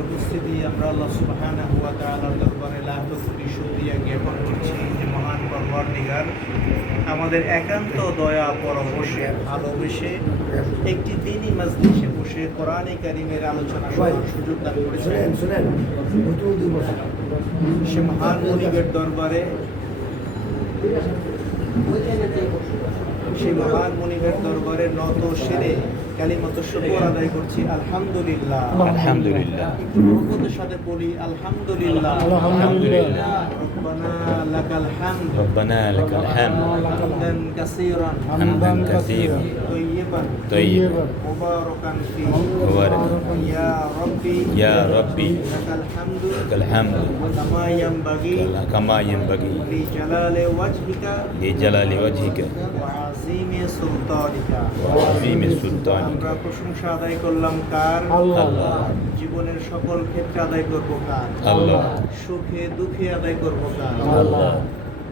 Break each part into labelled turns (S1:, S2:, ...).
S1: উপস্থিতি আমরা আল্লাহ সুবাহানা হুয়া দরবারে লাখ কোটি শুকরিয়া জ্ঞাপন করছি যে মহান আমাদের একান্ত দয়া পরবশে ভালোবেসে একটি দিনই মজলিসে বসে কোরআনে কারিমের আলোচনা শোনার সুযোগ দান
S2: দিবস
S1: সে মহান মনিবের দরবারে সেই মহান মনিবের দরবারে নত সেরে কালিমত শুকর আদায় করছি আলহামদুলিল্লাহ
S3: আলহামদুলিল্লাহ
S1: একটু মহব্বতের সাথে বলি আলহামদুলিল্লাহ
S2: আলহামদুলিল্লাহ।
S1: রব্বানা লাকাল হামদ
S3: ربنا لك الحمد
S1: হামদান কাসীরান
S3: حمدا كثيرا
S1: طيبا
S3: طيبا
S1: মুবারাকান ফি
S3: مباركا
S1: ইয়া রাব্বি
S3: يا ربي
S1: লাকাল হামদু
S3: لك الحمد
S1: কামা ইয়ানবাগি
S3: كما ينبغي
S1: لجلال وجهك
S3: لجلال وجهك
S1: وعظيم سلطانك
S3: وعظيم سلطانك
S1: আমরা প্রশংসা আদায় করলাম কার
S3: আল্লাহ।
S1: জীবনের সকল ক্ষেত্রে আদায় করব কার
S3: আল্লাহ।
S1: সুখে দুঃখে আদায় করব কার
S3: আল্লাহ।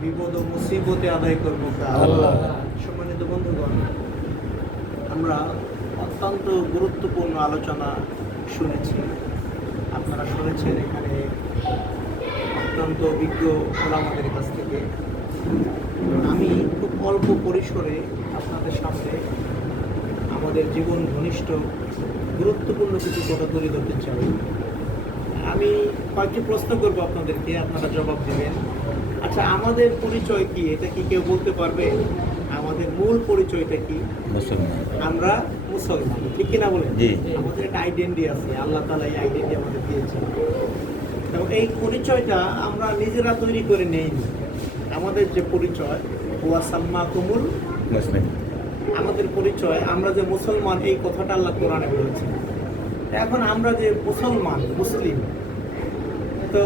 S1: বিপদ ও মুসিবতে আদায় করব কার
S3: আল্লাহ।
S1: সম্মানিত বন্ধুগণ আমরা অত্যন্ত গুরুত্বপূর্ণ আলোচনা শুনেছি আপনারা শুনেছেন এখানে অত্যন্ত অভিজ্ঞ ওলামাদের কাছ থেকে আমি খুব অল্প পরিসরে আপনাদের সামনে আমাদের জীবন ঘনিষ্ঠ গুরুত্বপূর্ণ কিছু কথা তুলে ধরতে চাই। আমি কয়েকটি প্রশ্ন করব আপনাদেরকে আপনারা জবাব দেবেন। আচ্ছা আমাদের পরিচয় কি? এটা কি কেউ বলতে পারবে? আমাদের মূল পরিচয়টা কি?
S3: মুসলমান।
S1: আমরা মুসলমান ঠিক কিনা বলেন। আমাদের একটা আইডেন্টি আছে আল্লাহ তালা এই আইডেন্টি আমাদের দিয়েছে এবং এই পরিচয়টা আমরা নিজেরা তৈরি করে নেইনি। আমাদের যে পরিচয় হুয়া সাম্মা কুমুল
S3: মুসলিম।
S1: আমাদের পরিচয়, আমরা যে মুসলমান, এই কথাটা আল্লাহ কোরআনে বলেছেন। এখন আমরা যে মুসলমান, মুসলিম, তো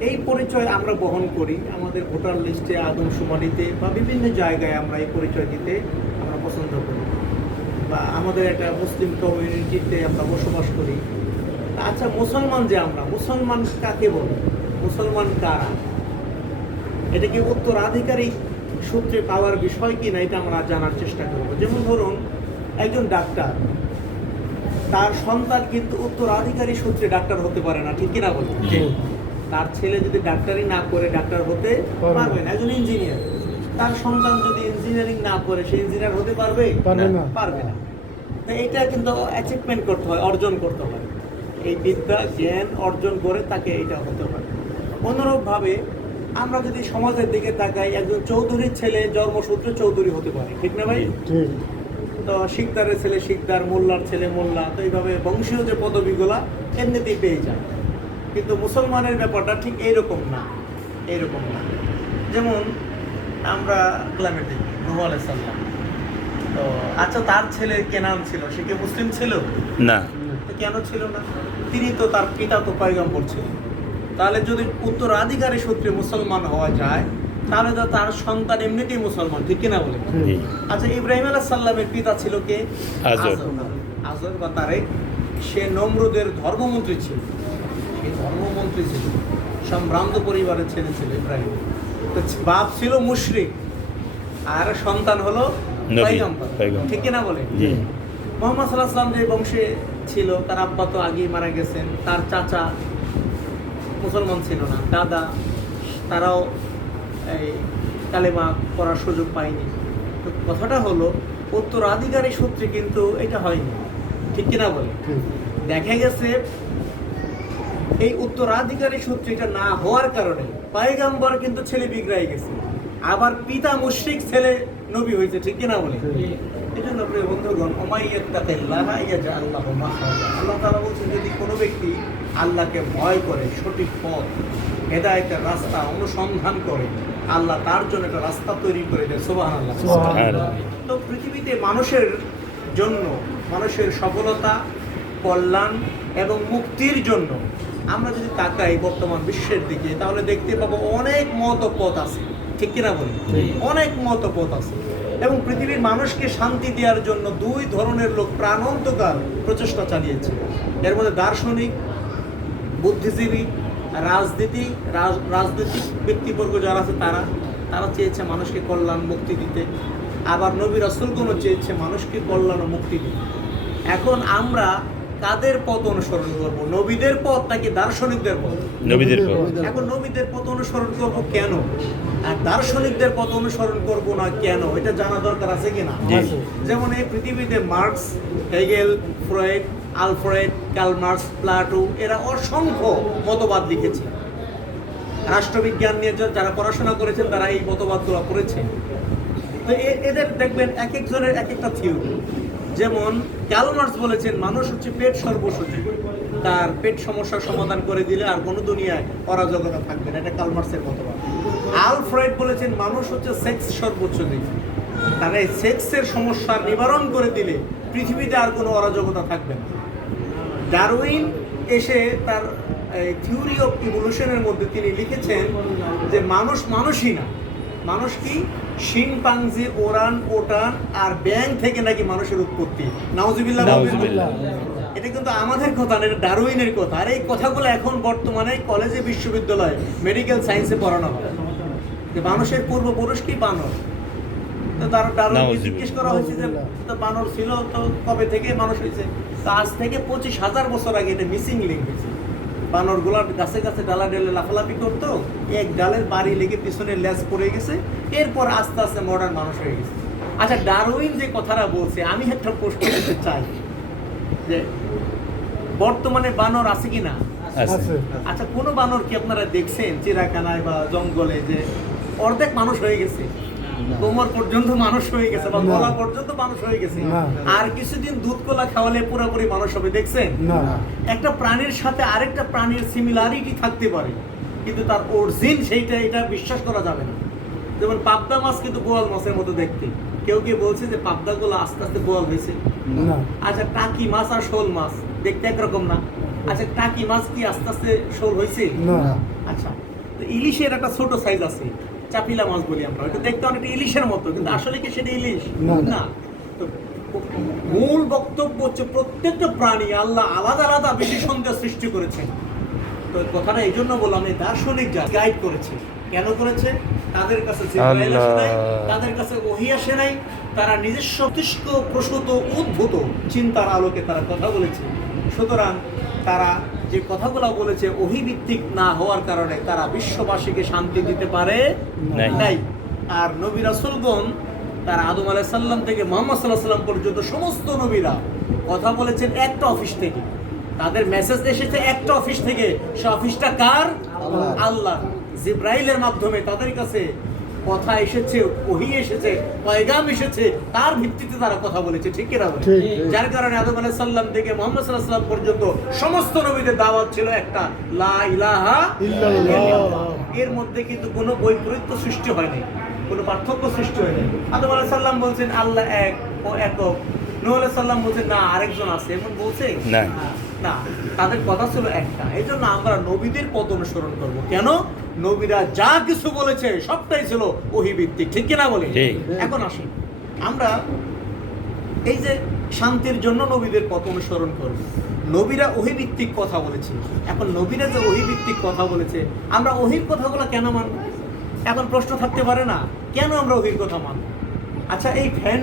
S1: এই পরিচয় আমরা বহন করি আমাদের ভোটার লিস্টে আদমশুমারিতে বা বিভিন্ন জায়গায় আমরা এই পরিচয় দিতে আমরা পছন্দ করি। বা আমাদের একটা মুসলিম কমিউনিটিতে আমরা বসবাস করি। আচ্ছা মুসলমান যে আমরা, মুসলমান কাকে বলে? মুসলমান কারা? এটা কি উত্তরাধিকারী সূত্রে পাওয়ার বিষয় কি না এটা আমরা জানার চেষ্টা করব। যেমন ধরুন একজন ডাক্তার তার সন্তান কিন্তু উত্তরাধিকারী সূত্রে ডাক্তার হতে পারে না ঠিক কিনা বলুন? তার ছেলে যদি ডাক্তারি না করে ডাক্তার হতে
S2: পারবে না।
S1: একজন ইঞ্জিনিয়ার তার সন্তান যদি ইঞ্জিনিয়ারিং না করে সে ইঞ্জিনিয়ার হতে পারবে?
S2: পারবে না।
S1: পারবে না। তো এটা কিন্তু অ্যাচিভমেন্ট করতে হয় অর্জন করতে হয়। এই বিদ্যা জ্ঞান অর্জন করে তাকে এটা হতে হয়। অনুরূপভাবে আমরা যদি সমাজের দিকে তাকাই একজন চৌধুরীর ছেলে জন্মসূত্রে চৌধুরী হতে পারে ঠিক না ভাই? তো শিকদারের ছেলে শিকদার মোল্লার ছেলে মোল্লা তো এইভাবে বংশীয় যে পদবিগুলা এমনিতেই পেয়ে যায়। কিন্তু মুসলমানের ব্যাপারটা ঠিক এইরকম না এইরকম না। যেমন আমরা ইসলামের দিকে নুহ আলাইসাল্লাম তো আচ্ছা তার ছেলে কে নাম ছিল? সে কি মুসলিম ছিল?
S3: না।
S1: তো কেন ছিল না? তিনি তো তার পিতা তো পয়গম্বর ছিল। তাহলে যদি উত্তরাধিকারী সূত্রে মুসলমান হওয়া যায় তাহলে তো তার সন্তান এমনিতেই মুসলমান ঠিক কিনা বলে আচ্ছা ইব্রাহিম আলাহ সাল্লামের পিতা ছিল কে?
S3: আজর।
S1: বা তারেক। সে নমরুদের ধর্মমন্ত্রী ছিল। সে ধর্মমন্ত্রী ছিল। সম্ভ্রান্ত পরিবারের ছেলে ছিল ইব্রাহিম। তো বাপ ছিল মুশরিক। আর সন্তান হলো। ঠিক কিনা বলে মোহাম্মদ সাল্লাহ সাল্লাম যে বংশে ছিল তার আব্বা তো আগেই মারা গেছেন তার চাচা মুসলমান ছিল না। দাদা তারাও এই কালেমা করার সুযোগ পায়নি। তো কথাটা হলো উত্তরাধিকারী সূত্রে কিন্তু এটা হয়নি। ঠিক কিনা বলে? দেখা গেছে এই উত্তরাধিকারী সূত্রে এটা না হওয়ার কারণে পায়গাম্বর কিন্তু ছেলে বিগড়াই গেছে। আবার পিতা মুশরিক ছেলে নবী হয়েছে ঠিক কিনা বলে? এই জন্য প্রিয় বন্ধুগণ ইয়াজআল্লাহু মাখরাজা আল্লাহ তাআলা বলছেন যদি কোনো ব্যক্তি আল্লাহকে ভয় করে সঠিক পথ হেদায়েতের রাস্তা অনুসন্ধান করে আল্লাহ তার জন্য একটা রাস্তা তৈরি করে দেয় সুবহানাল্লাহ। তো পৃথিবীতে মানুষের জন্য মানুষের সফলতা কল্যাণ এবং মুক্তির জন্য আমরা যদি তাকাই বর্তমান বিশ্বের দিকে তাহলে দেখতে পাবো অনেক মত পথ আছে। ঠিক কিনা বলি? অনেক মত পথ আছে। এবং পৃথিবীর মানুষকে শান্তি দেওয়ার জন্য দুই ধরনের লোক প্রাণন্তকাল প্রচেষ্টা চালিয়েছে। এর মধ্যে দার্শনিক বুদ্ধিজীবী রাজনীতি রাজ- রাজনৈতিক ব্যক্তিবর্গ যারা আছে তারা তারা চেয়েছে মানুষকে কল্যাণ মুক্তি দিতে। আবার নবী রাসুলগণও চেয়েছে মানুষকে কল্যাণ ও মুক্তি দিতে। এখন আমরা কাদের পথ অনুসরণ করব? নবীদের পথ নাকি দার্শনিকদের পথ?
S3: নবীদের পথ।
S1: এখন নবীদের পথ অনুসরণ করব কেন? আর দার্শনিকদের পথ অনুসরণ করব না কেন? এটা জানা দরকার আছে কিনা? যেমন এই পৃথিবীতে Marx Hegel Freud Alfred, Karl Marx, Plato এরা অসংখ্য মতবাদ লিখেছে। রাষ্ট্রবিজ্ঞান নিয়ে যারা পড়াশোনা করেছেন, তারা এই মতবাদগুলো পড়েছে। তো এদের দেখবেন এক একজনের এক একটা থিওরি যেমন ক্যালমার্স বলেছেন, মানুষ হচ্ছে পেট সর্বসুচি তার পেট সমস্যার সমাধান করে দিলে আর কোনো দুনিয়ায় অরাজকতা থাকবে না। এটা কালমার্সের মতবাদ। আলফ্রেড বলেছেন, মানুষ হচ্ছে সেক্স সর্বোচ্চ দিক তার এই সেক্সের সমস্যা নিবারণ করে দিলে পৃথিবীতে আর কোনো অরাজকতা থাকবে না। ডারউইন এসে তার থিওরি অফ ইভলিউশনের মধ্যে তিনি লিখেছেন যে মানুষ মানুষই না। মানুষ কি? শিংপাংজি ওরান ওটান আর ব্যাং থেকে নাকি মানুষের উৎপত্তি। নাউজুবিল্লাহ। এটা কিন্তু আমাদের কথা না এটা ডারউইনের কথা। আর এই কথাগুলো এখন বর্তমানে কলেজে বিশ্ববিদ্যালয়ে মেডিকেল সায়েন্সে পড়ানো হয়। যে মানুষের পূর্বপুরুষ কি বানর? তো তার
S3: নাউজুবিল্লাহ।
S1: জিজ্ঞেস করা হয়েছে যে তো বানর ছিল তো কবে থেকে মানুষ হয়েছে? তো আজ থেকে পঁচিশ হাজার বছর আগে এটা মিসিং লিঙ্ক হয়েছে। বানরগুলো গাছে গাছে ডালা ডেলে লাফালাফি করতো এক ডালের বাড়ি লেগে পিছনে লেজ পড়ে গেছে এরপর আস্তে আস্তে মডার্ন মানুষ হয়ে গেছে। আচ্ছা ডারউইন যে কথাটা বলছে আমি একটা প্রশ্ন করতে চাই যে বর্তমানে বানর আছে কি না আচ্ছা কোনো বানর কি আপনারা দেখছেন চিড়াখানায় বা জঙ্গলে যে অর্ধেক মানুষ হয়ে গেছে? কোমর পর্যন্ত মানুষ হয়ে গেছে বা। গলা পর্যন্ত মানুষ হয়ে গেছে। আর কিছুদিন দুধ কলা খাওয়ালে পুরোপুরি মানুষ হবে দেখছেন? একটা প্রাণীর সাথে আরেকটা প্রাণীর সিমিলারিটি থাকতে পারে। কিন্তু তার অরিজিন সেইটা এটা বিশ্বাস করা যাবে না। যেমন পাবদা মাছ কিন্তু বোয়াল মাছের মতো দেখতে। কেউ কেউ বলছে যে পাবদাগুলো আস্তে আস্তে বোয়াল হয়েছে? আচ্ছা টাকি মাছ আর শোল মাছ দেখতে একরকম না। আচ্ছা টাকি মাছ কি আস্তে আস্তে শোল হয়েছে? আচ্ছা তো ইলিশের একটা ছোট সাইজ আছে। চাপিলা মাছ বলি আমরা এটা দেখতে অনেকটা ইলিশের মতো কিন্তু আসলে কি সেটা ইলিশ?
S2: না।
S1: না। তো মূল বক্তব্য হচ্ছে প্রত্যেকটা প্রাণী আল্লাহ আলাদা আলাদা বিশেষণ দিয়ে সৃষ্টি করেছেন। তো কথাটা এই জন্য বললাম এই দার্শনিক যা গাইড করেছে কেন করেছে? তাদের কাছে জিবরাইল আসে নাই, তাদের কাছে ওহি আসে নাই তারা নিজস্ব মস্তিষ্ক প্রসূত উদ্ভূত চিন্তার আলোকে তারা কথা বলেছে। সুতরাং তারা যে কথাগুলো বলেছে অহিভিত্তিক না হওয়ার কারণে তারা বিশ্ববাসীকে শান্তি দিতে পারে
S3: নাই।
S1: আর নবী রাসূলগণ তার আদম আলাইহিস সাল্লাম থেকে মোহাম্মদ সাল্লাহ সাল্লাম পর্যন্ত সমস্ত নবীরা কথা বলেছেন একটা অফিস থেকে। তাদের মেসেজ এসেছে একটা অফিস থেকে। সে অফিসটা কার?
S2: আল্লাহ।
S1: আল্লাহ। জিব্রাইলের মাধ্যমে তাদের কাছে কথা এসেছে ওহি এসেছে পয়গাম এসেছে তার ভিত্তিতে তারা কথা বলেছে ঠিক কিনা বলে? যার কারণে আদম আলাইহিস সাল্লাম থেকে মোহাম্মদ সাল্লাহ সাল্লাম পর্যন্ত সমস্ত নবীদের দাওয়াত ছিল একটা লা ইলাহা। এর মধ্যে কিন্তু কোনো বৈপরীত্য সৃষ্টি হয়নি কোনো পার্থক্য সৃষ্টি হয়নি। আদম আলাইহিস সাল্লাম বলছেন আল্লাহ এক ও একক। নূহ আলাইহিস সাল্লাম বলছেন না আরেকজন আছে। এমন বলছে?
S3: না।
S1: না তাদের কথা ছিল একটা। এই জন্য আমরা নবীদের পদ অনুসরণ করব। কেন? নবীরা যা কিছু বলেছে সবটাই ছিল ওহিভিত্তিক। ঠিক কিনা বলে? এখন আসি আমরা এই যে শান্তির জন্য নবীদের পথ অনুসরণ করব নবীরা ওহিভিত্তিক কথা বলেছে। এখন নবীরা যে ওহিভিত্তিক কথা বলেছে আমরা ওহির কথাগুলো কেন মানব? এখন প্রশ্ন থাকতে পারে না কেন আমরা ওহির কথা মানব? আচ্ছা এই ফ্যান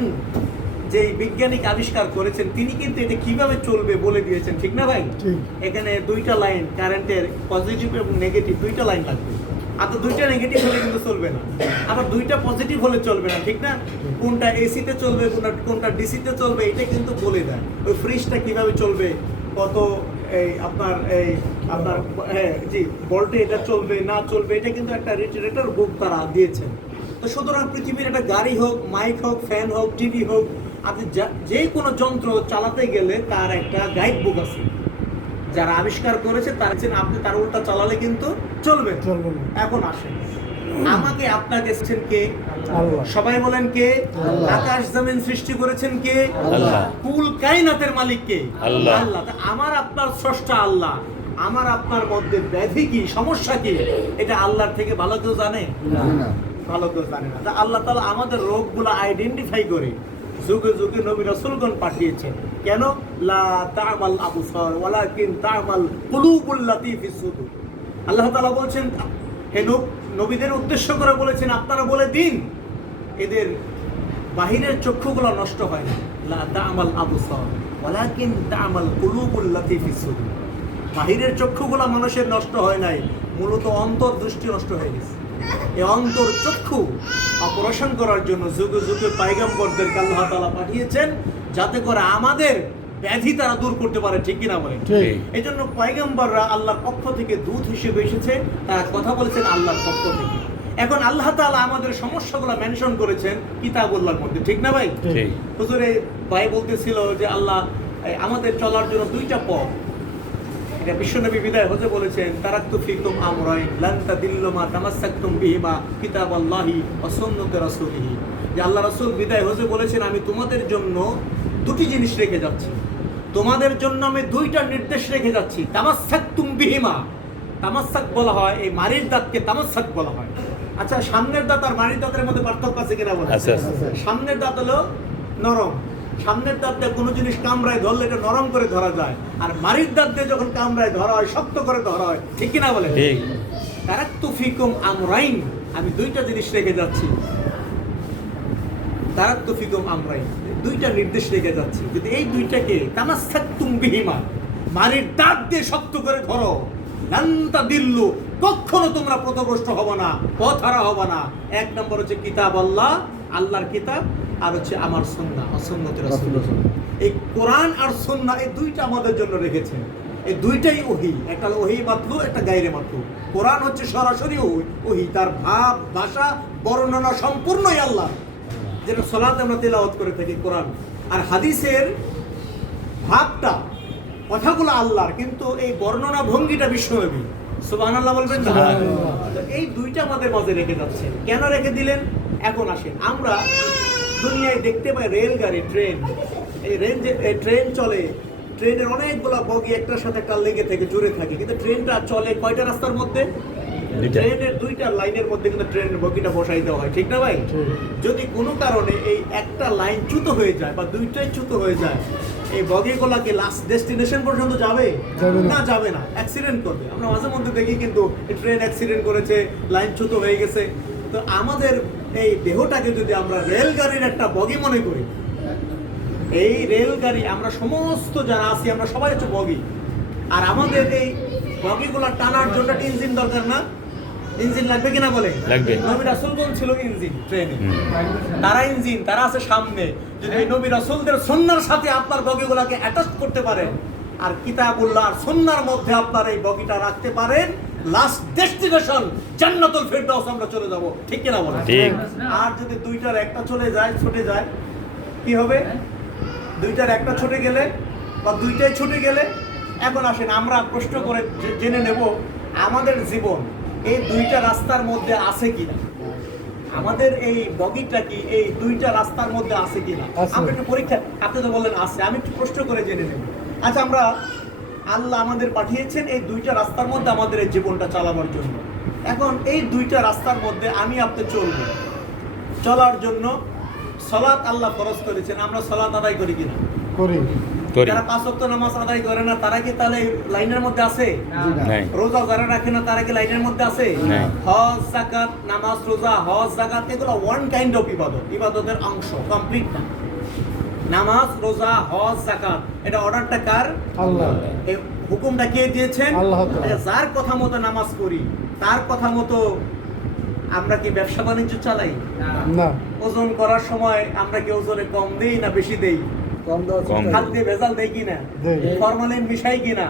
S1: যে বৈজ্ঞানিক আবিষ্কার করেছেন তিনি কিন্তু এটা কীভাবে চলবে বলে দিয়েছেন ঠিক না ভাই? এখানে দুইটা লাইন কারেন্টের পজিটিভ এবং নেগেটিভ দুইটা লাইন লাগবে। তো দুইটা নেগেটিভ হলে কিন্তু চলবে না। আবার দুইটা পজিটিভ হলে চলবে না, ঠিক না? কোনটা এসিতে চলবে, কোনটা কোনটা ডিসিতে চলবে, এটা কিন্তু বলে দেয়। ওই ফ্রিজটা কীভাবে চলবে, কত এই আপনার এই আপনার হ্যাঁ জি বলটে এটা চলবে, না চলবে, এটা কিন্তু একটা রেটার বুক তারা দিয়েছেন। তো সুতরাং পৃথিবীর একটা গাড়ি হোক মাইক হোক ফ্যান হোক টিভি হোক, আপনি যে কোনো যন্ত্র চালাতে গেলে তার একটা গাইড বুক আছে। যারা আবিষ্কার করেছে তার চেন আপনি তার উল্টা চালালে কিন্তু চলবে।
S2: চলবে
S1: এখন আসেন। আমাকে আপনাকে এসেছেন কে? সবাই বলেন কে? আকাশ জমিন সৃষ্টি করেছেন কে? কুল কায়নাতের মালিক কে?
S3: আল্লাহ।
S1: আল্লাহ। আমার আপনার স্রষ্টা আল্লাহ। আমার আপনার মধ্যে ব্যাধি কি? সমস্যা কি? এটা আল্লাহর থেকে ভালো কেউ জানে? ভালো কেউ জানে না। আল্লাহ তালা আমাদের রোগগুলো আইডেন্টিফাই করে। যুগে যুগে নবী রাসূলগণ পাঠিয়েছেন। কেন? লা তা'মাল আবসার, ওয়ালাকিন তা'মাল কুলুবুল লাতী ফিস সুদুর। আল্লাহ তাআলা বলছেন, হে নবীদের উদ্দেশ্য করে বলেছেন, আপনারা বলে দিন, এদের বাহিরের চক্ষুগুলো নষ্ট হয় না। লা তা'মাল আবসার, ওয়ালাকিন তা'মাল কুলুবুল লাতী ফিস সুদূর। বাহিরের চক্ষুগুলো মানুষের নষ্ট হয় নাই, মূলত অন্তর দৃষ্টি নষ্ট হয়ে গেছে। এই অন্তর চক্ষু অপারেশন করার জন্য যুগে যুগে পাইগাম্বরদেরকে আল্লাহ তাআলা পাঠিয়েছেন যাতে করে আমাদের ব্যাধি তারা দূর করতে পারে ঠিক কিনা বলেন?
S2: ঠিক।
S1: এই জন্য পয়গম্বররা আল্লাহর পক্ষ থেকে দূত হিসেবে এসেছে তারা কথা বলেছেন আল্লাহর পক্ষ থেকে। এখন আল্লাহ তাআলা আমাদের সমস্যাগুলো মেনশন করেছেন কিতাবুল্লাহর মধ্যে ঠিক না ভাই? হুজুরে ভাই বলতেছিল যে আল্লাহ আমাদের চলার জন্য দুইটা পথ। এটা বিশ্বনবী বিদায় হতে বলেছেন তারাক্তু ফিকুম আমরাইন লান তাদিল্লু মা তামাসসাকতুম বিহিমা কিতাবাল্লাহি ওয়া সুন্নতি রাসূলিহি। যে আল্লাহ রাসূল বিদায় হতে বলেছেন আমি তোমাদের জন্য দুটি জিনিস রেখে যাচ্ছি। তোমাদের জন্য আমি দুইটা নির্দেশ রেখে যাচ্ছি। তামাসসাকতুম বিহিমা। তামাসাক বলা হয় এই মারির দাঁতকে তামাসসাক বলা হয়। আচ্ছা সামনের দাঁত আর মারির দাঁতের মধ্যে পার্থক্য আছে কিনা
S3: আছে।
S1: সামনের দাঁত হলো নরম। সামনের দাঁত দিয়ে কোনো জিনিস কামড়ায় ধরলে এটা নরম করে ধরা যায়। আর মারির দাঁত দিয়ে যখন কামড়ায় ধরা হয় শক্ত করে ধরা হয় ঠিক কিনা বলে
S3: ঠিক।
S1: তারাক্তু ফিকুম আমরাইন। আমি দুইটা জিনিস রেখে যাচ্ছি। তারাক্তু ফিকুম আমরাইন। দুইটা নির্দেশ রেখে যাচ্ছে। যদি এই দুইটাকে তামাসাক্তুম বিহিমা মারির দাঁত দিয়ে শক্ত করে ধরো লান্তা দিল্লু কখনো তোমরা প্রতগ্রস্ত হব না পথহারা হব না। এক নম্বর হচ্ছে কিতাব আল্লাহ আল্লাহর কিতাব আর হচ্ছে আমার সন্না অসন্নতের এই কোরআন আর সন্না এই দুইটা আমাদের জন্য রেখেছেন এই দুইটাই ওহি একটা ওহি মাতলু একটা গাইরে মাতলু। কোরআন হচ্ছে সরাসরি ওহি ওহি তার ভাব ভাষা বর্ণনা সম্পূর্ণই আল্লাহ যেটা সলাতে আমরা তেলাওয়াত করে থাকি কোরআন। আর হাদিসের ভাবটা কথাগুলো আল্লাহর কিন্তু এই বর্ণনা ভঙ্গিটা বিশ্বনবী। সুবহান আল্লাহ বলবেন না এই দুইটা আমাদের মাঝে রেখে যাচ্ছে কেন রেখে দিলেন? এখন আসেন। আমরা দুনিয়ায় দেখতে পাই রেলগাড়ি ট্রেন। এই রেল ট্রেন চলে ট্রেনের অনেকগুলো বগি একটার সাথে একটা লেগে থেকে জুড়ে থাকে। কিন্তু ট্রেনটা চলে কয়টা রাস্তার মধ্যে। ট্রেনের দুইটা লাইনের মধ্যে কিন্তু ট্রেনের বগিটা বসাই দেওয়া হয় ঠিক না ভাই? যদি কোনো কারণে এই একটা লাইন চ্যুত হয়ে যায় বা দুইটাই চ্যুত হয়ে যায় এই বগিগুলাকে লাস্ট ডেস্টিনেশন পর্যন্ত যাবে।
S2: না।
S1: যাবে না। অ্যাক্সিডেন্ট করবে। আমরা মাঝে মধ্যে দেখি কিন্তু ট্রেন অ্যাক্সিডেন্ট করেছে লাইন চ্যুত হয়ে গেছে। তো আমাদের এই দেহটাকে যদি আমরা রেলগাড়ির একটা বগি মনে করি এই রেলগাড়ি আমরা সমস্ত যারা আছি আমরা সবাই হচ্ছে বগি। আর আমাদের এই বগিগুলো টানার জন্য একটা ইঞ্জিন দরকার না। ইঞ্জিন লাগবে কিনা বলে?
S3: লাগবে।
S1: নবী রাসূলগণ ছিল ইঞ্জিন ট্রেনে। তারা ইঞ্জিন তারা আছে সামনে। যদি এই নবী রাসূলদের সুন্নাহর সাথে আপনার বগিগুলোকে অ্যাটাচ করতে পারেন আর কিতাবুল্লাহ আর সুন্নাহর মধ্যে আপনার এই বগিটা রাখতে পারেন লাস্ট ডেস্টিনেশন জান্নাতুল ফেরদাউস আমরা চলে যাব। ঠিক কিনা বলেন
S3: ঠিক।
S1: আর যদি দুইটার একটা চলে যায় ছুটে যায় কি হবে? দুইটার একটা ছুটে গেলে বা দুইটাই ছুটে গেলে এখন আসেন আমরা প্রশ্ন করে জেনে নেব আমাদের জীবন এই দুইটা রাস্তার মধ্যে আছে কিনা? আমাদের এই বগিটা কি এই দুইটা রাস্তার মধ্যে আছে কিনা। আমরা একটু পরীক্ষা আপনি তো বললেন আছে আমি একটু প্রশ্ন করে জেনে নেব। আচ্ছা আমরা আল্লাহ আমাদের পাঠিয়েছেন এই দুইটা রাস্তার মধ্যে আমাদের এই জীবনটা চালাবার জন্য। এখন এই দুইটা রাস্তার মধ্যে আমি আপনি চলবো। চলার জন্য সলাৎ আল্লাহ ফরজ করেছেন আমরা সলাৎ আদায় করি কিনা?
S2: করি।
S3: করি।
S1: যারা পাঁচ ওয়াক্ত নামাজ আদায় করে না তারা কি তাহলে লাইনের মধ্যে আছে?
S3: নাই।
S1: রোজা যারা রাখে না তারা কি লাইনের মধ্যে আছে?
S3: নাই।
S1: হজ জাকাত নামাজ রোজা হজ জাকাত এগুলো ওয়ান কাইন্ড অফ ইবাদত। ইবাদতের অংশ কমপ্লিট না। নামাজ রোজা হজ জাকাত এটা অর্ডারটা কার?
S2: আল্লাহ।
S1: এই হুকুমটা কে দিয়েছেন?
S2: আল্লাহ
S1: আচ্ছা, যার কথা মতো নামাজ পড়ি তার কথা মতো আমরা কি ব্যবসা বাণিজ্য চালাই?
S2: না।
S1: ওজন করার সময় আমরা কি ওজনে কম দেই না বেশি দেই? দিয়ে ভেজাল দেই কিনা? ফরমালিন মিশাই কিনা।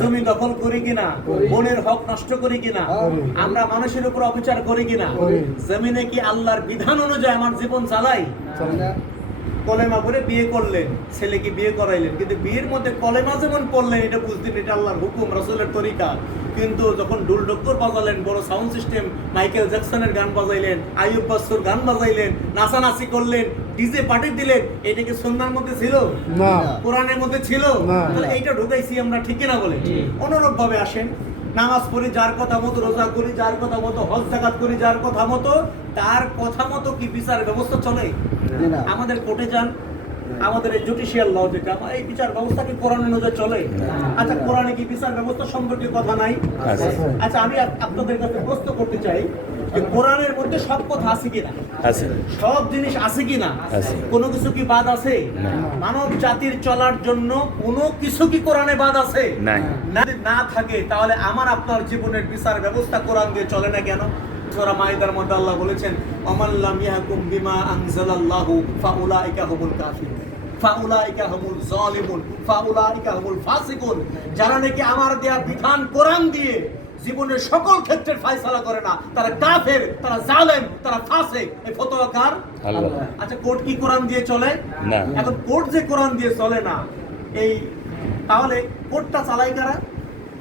S1: জমি দখল করি কিনা? বনের হক নষ্ট করি কিনা? আমরা মানুষের উপর অবিচার করি কিনা? জমিনে কি আল্লাহর বিধান অনুযায়ী আমার জীবন চালাই?
S2: চলে
S1: কলেমা করে বিয়ে করলেন ছেলেকে বিয়ে করাইলেন। কিন্তু বিয়ের মধ্যে কলেমা যেমন পড়লেন এটা বুঝতেন এটা আল্লাহর হুকুম রাসূলের তরিকা। কিন্তু যখন ডুল ডক্কর বাজালেন বড় সাউন্ড সিস্টেম মাইকেল জ্যাকসনের গান বাজাইলেন আইয়ুব বাসুর গান বাজাইলেন নাচানাচি করলেন ডিজে পার্টি দিলেন এটা কি সন্ধ্যার মধ্যে ছিল?
S2: না।
S1: কোরআনের মধ্যে ছিল?
S2: না।
S1: তাহলে এইটা ঢুকাইছি আমরা ঠিকই না বলে অনুরূপ ভাবে আসেন। নামাজ পড়ি যার কথা মতো রোজা করি যার কথা মতো হজ জাকাত করি যার কথা মতো তার কথা মতো কি বিচার ব্যবস্থা চলে? আমাদের কোর্টে যান। আমাদের এই জুডিশিয়াল ল যেটা এই বিচার ব্যবস্থা কি কোরআন অনুযায়ী চলে? আচ্ছা কোরআনে কি বিচার ব্যবস্থা সম্পর্কে কথা নাই? আচ্ছা আমি আপনাদের কাছে প্রশ্ন করতে চাই যে কোরআনের মধ্যে সব কথা আছে কিনা?
S3: আছে।
S1: সব জিনিস আছে কিনা?
S3: আছে।
S1: কোনো কিছু কি বাদ আছে? মানব জাতির চলার জন্য কোনো কিছু কি কোরআনে বাদ আছে? না যদি না থাকে তাহলে আমার আপনার জীবনের বিচার ব্যবস্থা কোরআন দিয়ে চলে না কেন? সূরা মাইদার মধ্যে আল্লাহ বলেছেন অমাল্লাম ইয়াহকুম বিমা আনজালাল্লাহু ফাউলাইকা হুমুল কাফিরুন। ফাউলাইকা হুমুল জালিমুন ফাউলাইকা হুমুল ফাসিকুন। যারা নাকি আমার দেয়া বিধান কোরআন দিয়ে জীবনের সকল ফয়সালা করে না তারা কাফের তারা জালেম তারা ফাসিক। এই ফতোয়া কার? আচ্ছা কোর্ট কি কোরআন দিয়ে চলে?
S3: না।
S1: এখন কোর্ট যে কোরআন দিয়ে চলে না এই তাহলে কোর্টটা চালায় কারা?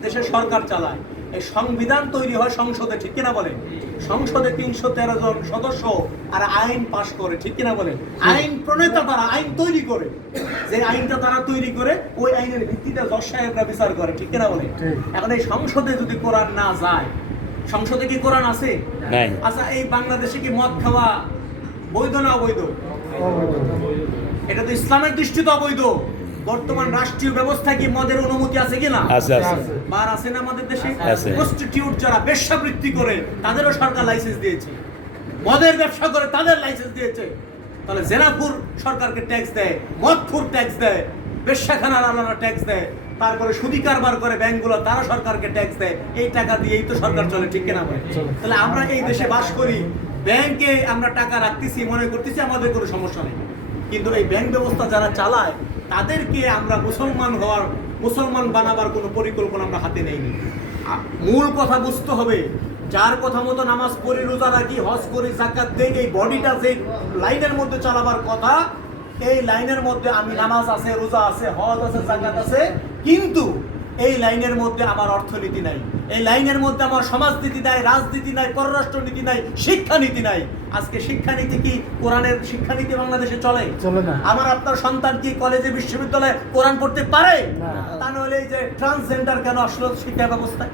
S1: দেশের সরকার চালায়। এই সংবিধান তৈরি হয় সংসদে ঠিক কিনা বলে সংসদে তিনশো তেরো জন সদস্য আর আইন পাশ করে ঠিক কিনা বলে আইন প্রণেতা তারা আইন তৈরি করে। যে আইনটা তারা তৈরি করে ওই আইনের ভিত্তিতে জজ সাহেবরা বিচার করে ঠিক কিনা বলে। এখন এই সংসদে যদি কোরআন না যায় সংসদে কি কোরআন আছে? আচ্ছা এই বাংলাদেশে কি মদ খাওয়া বৈধ না অবৈধ। এটা তো ইসলামের দৃষ্টিতে অবৈধ। বর্তমান রাষ্ট্রীয় ব্যবস্থা কি মদের অনুমতি আছে কিনা
S3: আছে আছে।
S1: বার আছে না আমাদের দেশে?
S3: আছে।
S1: প্রস্টিটিউট যারা বেশ্যাবৃত্তি করে তাদেরও সরকার লাইসেন্স দিয়েছে। মদের ব্যবসা করে তাদের লাইসেন্স দিয়েছে। তাহলে জেনাপুর সরকারকে ট্যাক্স দেয় মদপুর ট্যাক্স দেয় বেশ্যাখানার আলাদা ট্যাক্স দেয় তারপরে সুদি কারবার করে ব্যাংকগুলো তারা সরকারকে ট্যাক্স দেয়। এই টাকা দিয়েই তো সরকার চলে ঠিক কেনা
S2: চলে।
S1: তাহলে আমরা এই দেশে বাস করি ব্যাংকে আমরা টাকা রাখতেছি মনে করতেছি আমাদের কোনো সমস্যা নেই। কিন্তু এই ব্যাংক ব্যবস্থা যারা চালায় তাদেরকে আমরা মুসলমান হওয়ার, মুসলমান বানাবার কোনো পরিকল্পনা আমরা হাতে নেইনি। মূল কথা বুঝতে হবে, যার কথা মতো নামাজ পড়ি রোজা রাখি, হজ করি জাকাত দেই, এই বডিটা যে লাইনের মধ্যে চালাবার কথা, এই লাইনের মধ্যে আমি নামাজ আছে, রোজা আছে, হজ আছে জাকাত আছে, কিন্তু এই লাইনের মধ্যে আমার অর্থনীতি নাই। এই লাইনের মধ্যে আমার সমাজনীতি নাই রাজনীতি নাই পররাষ্ট্রনীতি নাই শিক্ষানীতি নাই। আজকে শিক্ষানীতি কি? কোরআনের শিক্ষানীতি বাংলাদেশে চলে?
S2: চলে না।
S1: আমার আপনার সন্তান কি কলেজে বিশ্ববিদ্যালয়ে কোরআন পড়তে পারে? তা নইলে এই যে ট্রান্সজেন্ডার কেন আসলো শিক্ষা ব্যবস্থায়?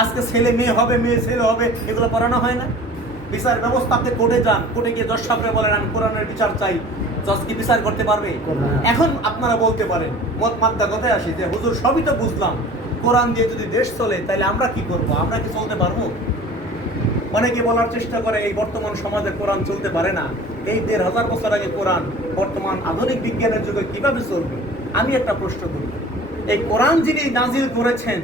S1: আজকে ছেলে মেয়ে হবে মেয়ে ছেলে হবে এগুলো পড়ানো হয় না। বিচার ব্যবস্থা আপনি কোর্টে যান কোর্টে গিয়ে দশ সাপড়ে বলেন আমি কোরআনের বিচার চাই। জজ কি বিচার করতে পারবে? এখন আপনারা বলতে পারেন মত মাদ্দা কথায় আসি যে হুজুর সবই তো বুঝলাম। কোরআন দিয়ে যদি দেশ চলে তাহলে আমরা কি করব? আমরা কি চলতে পারব? অনেকে বলার চেষ্টা করে এই বর্তমান সমাজে কোরআন চলতে পারে না। এই দেড় হাজার বছর আগে কোরআন বর্তমান আধুনিক বিজ্ঞানের যুগে কীভাবে চলবে? আমি একটা প্রশ্ন করি এই কোরআন যিনি নাজিল করেছেন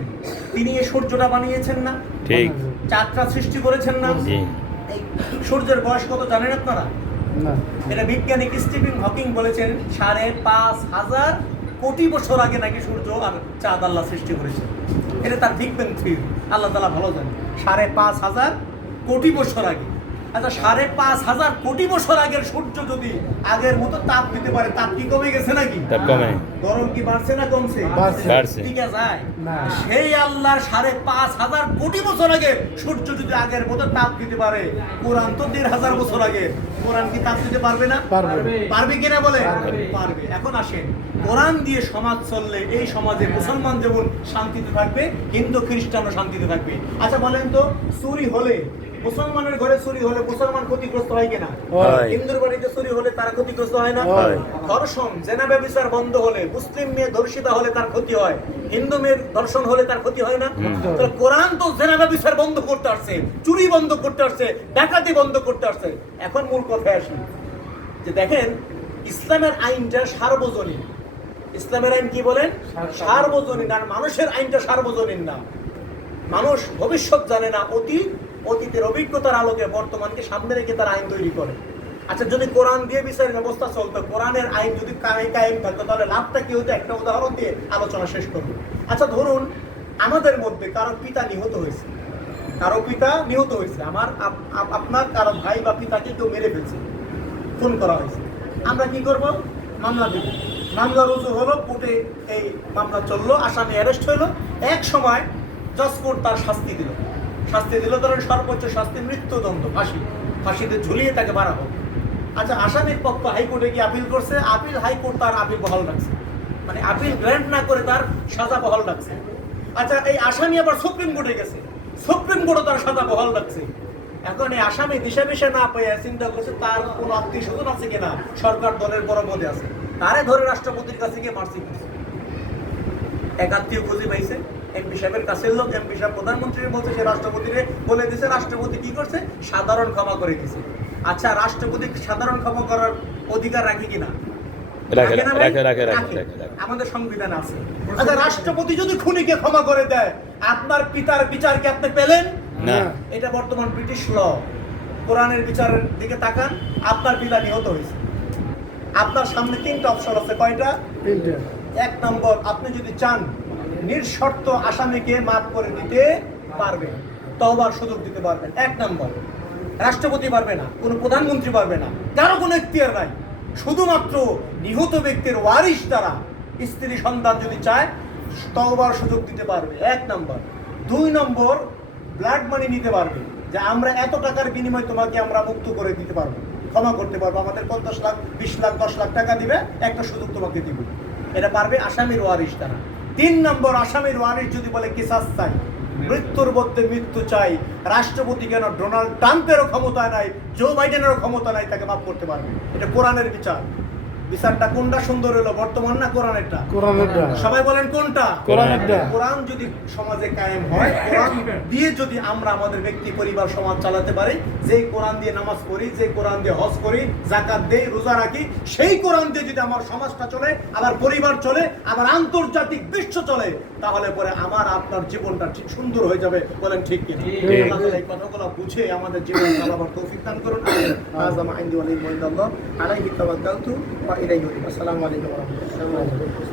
S1: তিনি এই সূর্যটা বানিয়েছেন না?
S3: ঠিক।
S1: চাঁদটা সৃষ্টি করেছেন না? এই সূর্যের বয়স কত জানেন আপনারা? এটা বিজ্ঞানী স্টিফেন হকিং বলেছেন, সাড়ে পাঁচ হাজার কোটি বছর আগে নাকি সূর্য আর চাঁদ আল্লাহ সৃষ্টি করেছে। এটা তার বিগ ব্যাং থিওরি। আল্লাহ তালা ভালো জানে সাড়ে পাঁচ হাজার কোটি বছর আগে। আচ্ছা সাড়ে পাঁচ হাজার কোটি বছর আগের সূর্য যদি আগের মতো তাপ দিতে পারে তাপ কি কমে গেছে নাকি?
S3: তার কমে।
S1: গরম কি বাড়ছে না কমছে?
S2: বাড়ছে।
S3: বাড়ছে।
S1: ঠিক আছে সেই আল্লাহর সাড়ে পাঁচ হাজার কোটি বছর আগে সূর্য যদি আগের মতো তাপ দিতে পারে কোরআন তো দেড় হাজার বছর আগে। কোরআন কি তাপ দিতে পারবে না?
S2: পারবে।
S1: পারবে কিনা বলে?
S2: পারবে।
S1: পারবে। এখন আসেন কোরআন দিয়ে সমাজ চললে এই সমাজে মুসলমান যেমন শান্তিতে থাকবে হিন্দু খ্রিস্টানও শান্তিতে থাকবে। আচ্ছা বলেন তো চুরি হলে মুসলমানের ঘরে চুরি হলে মুসলমান ক্ষতিগ্রস্ত হয় কিনা? হিন্দুর বাড়িতে চুরি হলে তারা ক্ষতিগ্রস্ত হয় না? ধর্ষণ জেনা ব্যবচার বন্ধ হলে মুসলিম মেয়ে ধর্ষিতা হলে তার ক্ষতি হয়। হিন্দু মেয়ের ধর্ষণ হলে তার ক্ষতি হয় না? তাহলে কোরআন তো জেনা ব্যবচার বন্ধ করতে আসছে চুরি বন্ধ করতে আসছে ডাকাতি বন্ধ করতে আসছে। এখন মূল কথায় আসি। যে দেখেন ইসলামের আইনটা সার্বজনীন। ইসলামের আইন কি বলেন? সার্বজনীন। আর মানুষের আইনটা সার্বজনীন না। মানুষ ভবিষ্যৎ জানে না অতীত অতীতের অভিজ্ঞতার আলোকে বর্তমানকে সামনে রেখে তার আইন তৈরি করে। আচ্ছা যদি কোরআন দিয়ে বিচারের ব্যবস্থা চলতো, কোরআনের আইন যদি কায়ে কায়েম থাকতো, তাহলে লাভটা কি হতো? একটা উদাহরণ দিয়ে আলোচনা শেষ করব। আচ্ছা ধরুন আমাদের মধ্যে কারও পিতা নিহত হয়েছে। কারও পিতা নিহত হয়েছে। আমার আপ- আপ- আপনার, কারও ভাই বা পিতাকে কেউ মেরে ফেলছে। খুন করা হয়েছে। আমরা কি করব? মামলা দেব। মামলা রুজু হলো, কোর্টে এই মামলা চলল, আসামি অ্যারেস্ট হলো। এক সময় জজ কোর্ট তার শাস্তি দিল। শাস্তি দিল, ধরেন সর্বোচ্চ শাস্তি মৃত্যুদণ্ড, ফাঁসি। ফাঁসিতে ঝুলিয়ে তাকে মারা হোক। আচ্ছা আসামির পক্ষ হাইকোর্টে গিয়ে আপিল করছে আপিল হাইকোর্ট তার আপিল বহাল রাখছে। মানে আপিল গ্র্যান্ট না করে তার সাজা বহাল রাখছে। আচ্ছা এই আসামি আবার সুপ্রিম কোর্টে গেছে। সুপ্রিম কোর্টও তার সাজা বহাল রাখছে। এখন এই আসামি দিশা মিশা না পেয়ে চিন্তা করছে, তার কোন আত্মীয় স্বজন আছে কিনা? সরকার দলের বড় পদে আছে। তারে ধরে রাষ্ট্রপতির কাছে গিয়ে মার্সি করছে এক আত্মীয় খুঁজে পাইছে। এমপি সাহেবের কাছের লোক এমপি সাহেব প্রধানমন্ত্রী বলছে সে রাষ্ট্রপতিরে বলে দিয়েছে রাষ্ট্রপতি কি করছে? সাধারণ ক্ষমা করে দিয়েছে আচ্ছা রাষ্ট্রপতি সাধারণ ক্ষমা করার অধিকার রাখে কিনা?
S3: রাখে,
S1: না ভাই?
S3: রাখে, রাখে, রাখে,
S1: রাখে।
S3: রাখে, রাখে।
S1: আমাদের সংবিধান আছে। আচ্ছা রাষ্ট্রপতি যদি খুনিকে ক্ষমা করে দেয় আপনার পিতার বিচার কি আপনি পেলেন?
S3: না।
S1: এটা বর্তমান ব্রিটিশ ল। কোরআনের বিচারের দিকে তাকান আপনার পিতা নিহত হয়েছে। আপনার সামনে তিনটা অপশন আছে কয়টা? এক নম্বর আপনি যদি চান নিঃশর্ত আসামিকে মাফ করে দিতে পারবে। তবার সুযোগ দিতে পারবেন এক নম্বর, রাষ্ট্রপতি পারবে না, কোনো প্রধানমন্ত্রী পারবে না, কারও কোনো এখতিয়ার নাই। শুধুমাত্র নিহত ব্যক্তির ওয়ারিশ দ্বারা স্ত্রী সন্তান যদি চায় তবার সুযোগ দিতে পারবে। এক নম্বর। দুই নম্বর, ব্লাড মানি নিতে পারবে, যে আমরা এত টাকার বিনিময়ে তোমাকে আমরা মুক্ত করে দিতে পারব। ক্ষমা করতে পারব। আমাদের পঞ্চাশ লাখ, বিশ লাখ, দশ লাখ টাকা দিবে, একটা সুযোগ তোমাকে দিব। এটা পারবে আসামির ওয়ারিশ তারা তিন নম্বর আসামির ওয়ারিশ যদি বলে কিসাস চাই, মৃত্যুর মধ্যে মৃত্যু চাই, রাষ্ট্রপতি কেন ডোনাল্ড ট্রাম্পেরও ক্ষমতা নাই, জো বাইডেনেরও ক্ষমতা নাই, তাকে মাফ করতে পারবে। এটা কোরআনের বিচার। বিচারটা কোনটা সুন্দর হলো? বর্তমান না কোরআনেরটা?
S2: কোরআনেরটা।
S1: সবাই বলেন কোনটা?
S2: কোরআনেরটা।
S1: কোরআন যদি সমাজে কায়েম হয় কোরআন দিয়ে যদি আমরা আমাদের ব্যক্তি পরিবার সমাজ চালাতে পারি যেই কোরআন দিয়ে নামাজ পড়ি যে কোরআন দিয়ে হজ করি জাকাত দেই রোজা রাখি সেই কোরআন দিয়ে যদি আমার সমাজটা চলে আবার পরিবার চলে আবার আন্তর্জাতিক বিশ্ব চলে তাহলে পরে আমার আপনার জীবনটা ঠিক সুন্দর হয়ে যাবে বলেন ঠিক কিনা? এই কথাগুলো বুঝে আমাদের জীবন চালাবার তৌফিক দান করুন। আযাম আইন্দি ওয়ালাইহি ওয়া আলাইহি তাওয়াক্কালতু ওয়া ইলাইহি আসসালামু আলাইকুম ওয়া রাহমাতুল্লাহি।